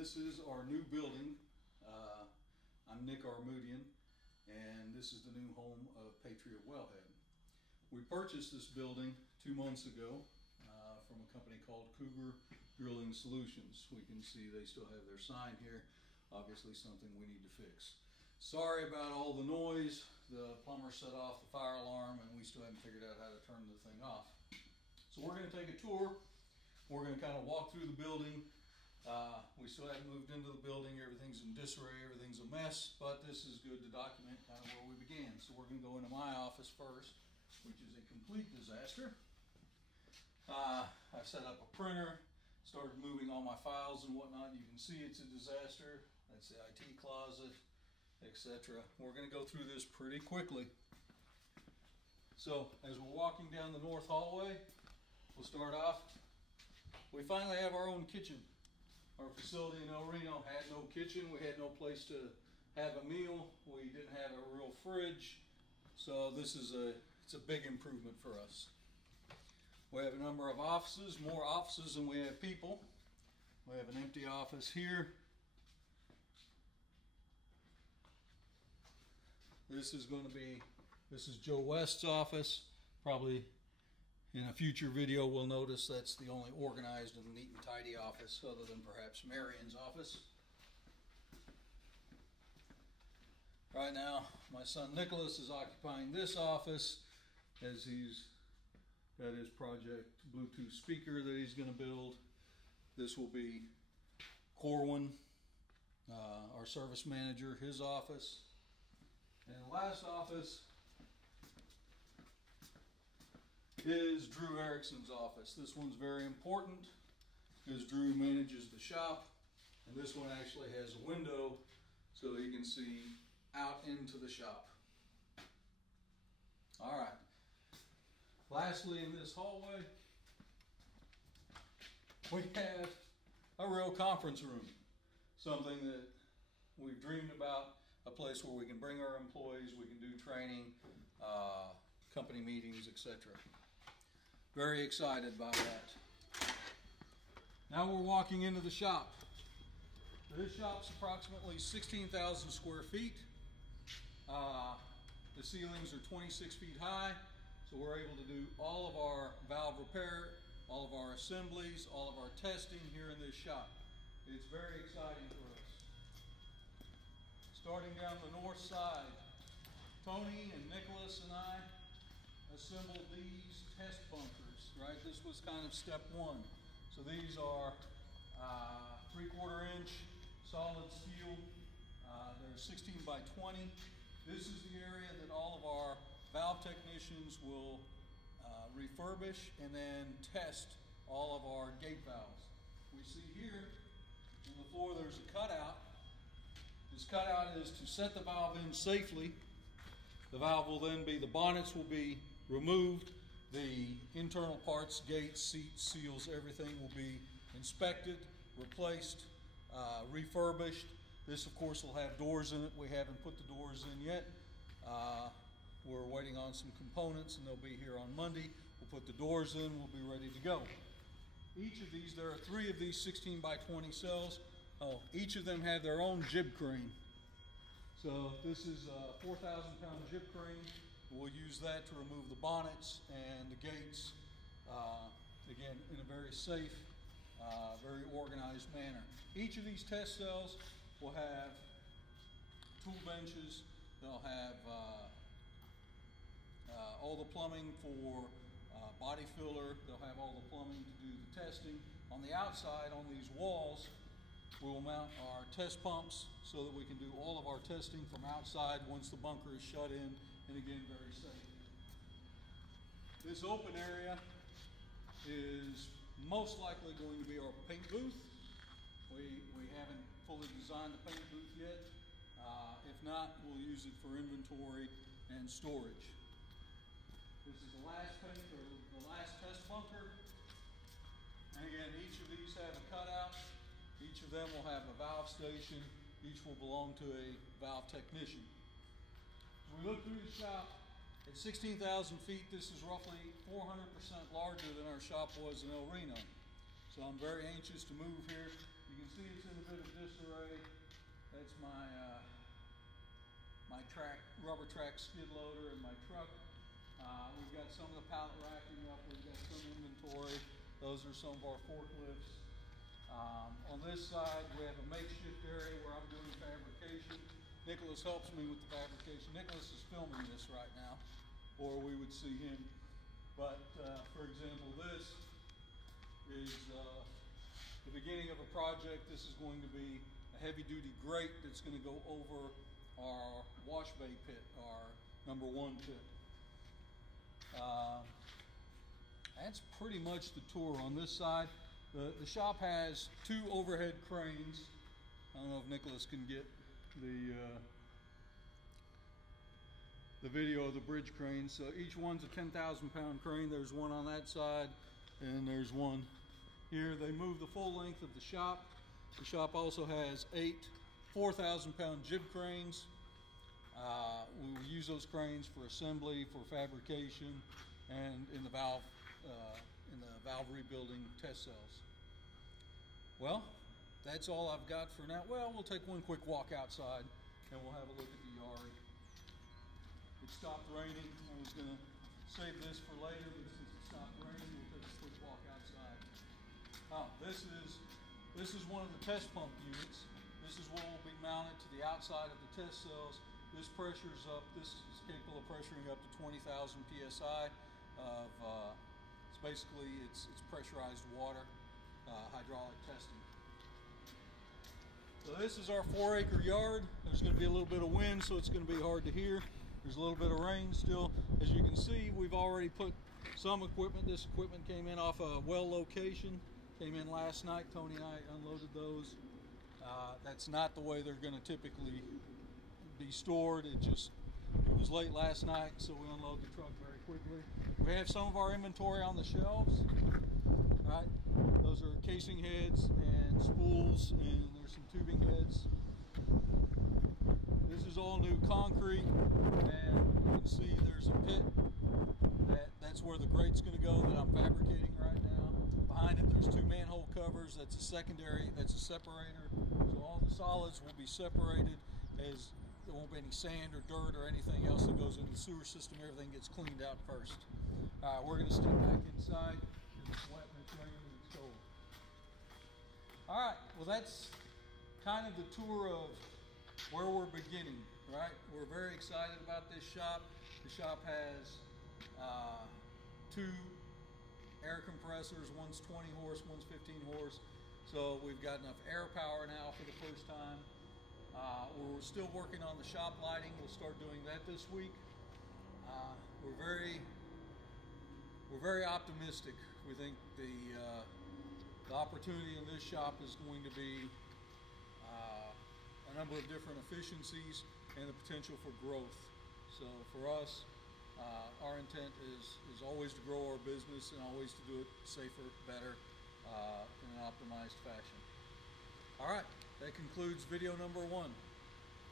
This is our new building. I'm Nick Armudian, and this is the new home of Patriot Wellhead. We purchased this building 2 months ago from a company called Cougar Drilling Solutions. We can see they still have their sign here. Obviously something we need to fix. Sorry about all the noise. The plumber set off the fire alarm and we still haven't figured out how to turn the thing off. So we're going to take a tour. We're going to kind of walk through the building. We still haven't moved into the building. Everything's in disarray, everything's a mess, but this is good to document kind of where we began. So we're going to go into my office first, which is a complete disaster. I've set up a printer, started moving all my files and whatnot. You can see it's a disaster. That's the IT closet, etc. We're going to go through this pretty quickly. So as we're walking down the north hallway, we'll start off. We finally have our own kitchen. Our facility in El Reno had no kitchen. We had no place to have a meal. We didn't have a real fridge. So this is it's a big improvement for us. We have a number of offices, more offices than we have people. We have an empty office here. This is Joe West's office. Probably in a future video we'll notice that's the only organized and neat and tidy office other than perhaps Marion's office. Right now my son Nicholas is occupying this office as he's got his project Bluetooth speaker that he's going to build. This will be Corwin, our service manager, his office. And the last office is Drew Erickson's office. This one's very important because Drew manages the shop, and this one actually has a window so he can see out into the shop. All right. Lastly, in this hallway, we have a real conference room, something that we've dreamed about, a place where we can bring our employees, we can do training, company meetings, etc. Very excited about that. Now we're walking into the shop. This shop's approximately 16,000 square feet. The ceilings are 26 feet high, so we're able to do all of our valve repair, all of our assemblies, all of our testing here in this shop. It's very exciting for us. Starting down the north side, Tony and Nicholas and I assembled these test bunkers, right? This was kind of step one. So these are 3/4 inch solid steel. They're 16 by 20. This is the area that all of our valve technicians will refurbish and then test all of our gate valves. We see here in the floor there's a cutout. This cutout is to set the valve in safely. The valve will then the bonnets will be removed. The internal parts, gates, seats, seals, everything will be inspected, replaced, refurbished. This of course will have doors in it. We haven't put the doors in yet. We're waiting on some components and they'll be here on Monday. We'll put the doors in, we'll be ready to go. Each of these, there are 3 of these 16 by 20 cells. Each of them have their own jib crane. So this is a 4,000-pound jib crane. We'll use that to remove the bonnets and the gates, again, in a very safe, very organized manner. Each of these test cells will have tool benches. They'll have all the plumbing for body filler. They'll have all the plumbing to do the testing. On the outside, on these walls, we will mount our test pumps so that we can do all of our testing from outside once the bunker is shut in, and again, very safe. This open area is most likely going to be our paint booth. We haven't fully designed the paint booth yet. If not, we'll use it for inventory and storage. This is the last test bunker. And again, each of these have a cutout. Each of them will have a valve station. Each will belong to a valve technician. As we look through the shop, at 16,000 feet, this is roughly 400% larger than our shop was in El Reno. So I'm very anxious to move here. You can see it's in a bit of disarray. That's my rubber track skid loader and my truck. We've got some of the pallet racking up. We've got some inventory. Those are some of our forklifts. On this side, we have a makeshift area where I'm doing fabrication. Nicholas helps me with the fabrication. Nicholas is filming this right now, or we would see him. But for example, this is the beginning of a project. This is going to be a heavy-duty grate that's going to go over our wash bay pit, our #1 pit. That's pretty much the tour on this side. The shop has 2 overhead cranes. I don't know if Nicholas can get the video of the bridge cranes. So each one's a 10,000-pound crane. There's one on that side, and there's one here. They move the full length of the shop. The shop also has 8 4,000-pound jib cranes. We will use those cranes for assembly, for fabrication, and in the valve rebuilding test cells. Well, that's all I've got for now. Well, we'll take one quick walk outside and we'll have a look at the yard. It stopped raining. I was going to save this for later, but since it stopped raining, we'll take a quick walk outside. This is one of the test pump units. This is what will be mounted to the outside of the test cells. This pressure's up. This is capable of pressuring up to 20,000 psi of it's pressurized water, hydraulic testing. So this is our 4-acre yard. There's going to be a little bit of wind, so it's going to be hard to hear. There's a little bit of rain still. As you can see, we've already put some equipment. This equipment came in off a well location. Came in last night. Tony and I unloaded those. That's not the way they're going to typically be stored. It was late last night, so we unloaded the truck very quickly. We have some of our inventory on the shelves. Right, those are casing heads and spools, and there's some tubing heads. This is all new concrete, and you can see there's a pit. That's where the grate's going to go that I'm fabricating right now. Behind it, there's 2 manhole covers. That's a secondary. That's a separator. So all the solids will be separated, as there won't be any sand or dirt or anything else that goes into the sewer system. Everything gets cleaned out first. We're going to step back inside. It's wet and it's raining and it's cold. All right, well, that's kind of the tour of where we're beginning, right? We're very excited about this shop. The shop has 2 air compressors. One's 20 horse, one's 15 horse. So we've got enough air power now for the first time. We're still working on the shop lighting. We'll start doing that this week. We're very optimistic. We think the opportunity in this shop is going to be a number of different efficiencies and the potential for growth. So for us, our intent is always to grow our business and always to do it safer, better, in an optimized fashion. All right, that concludes video number 1.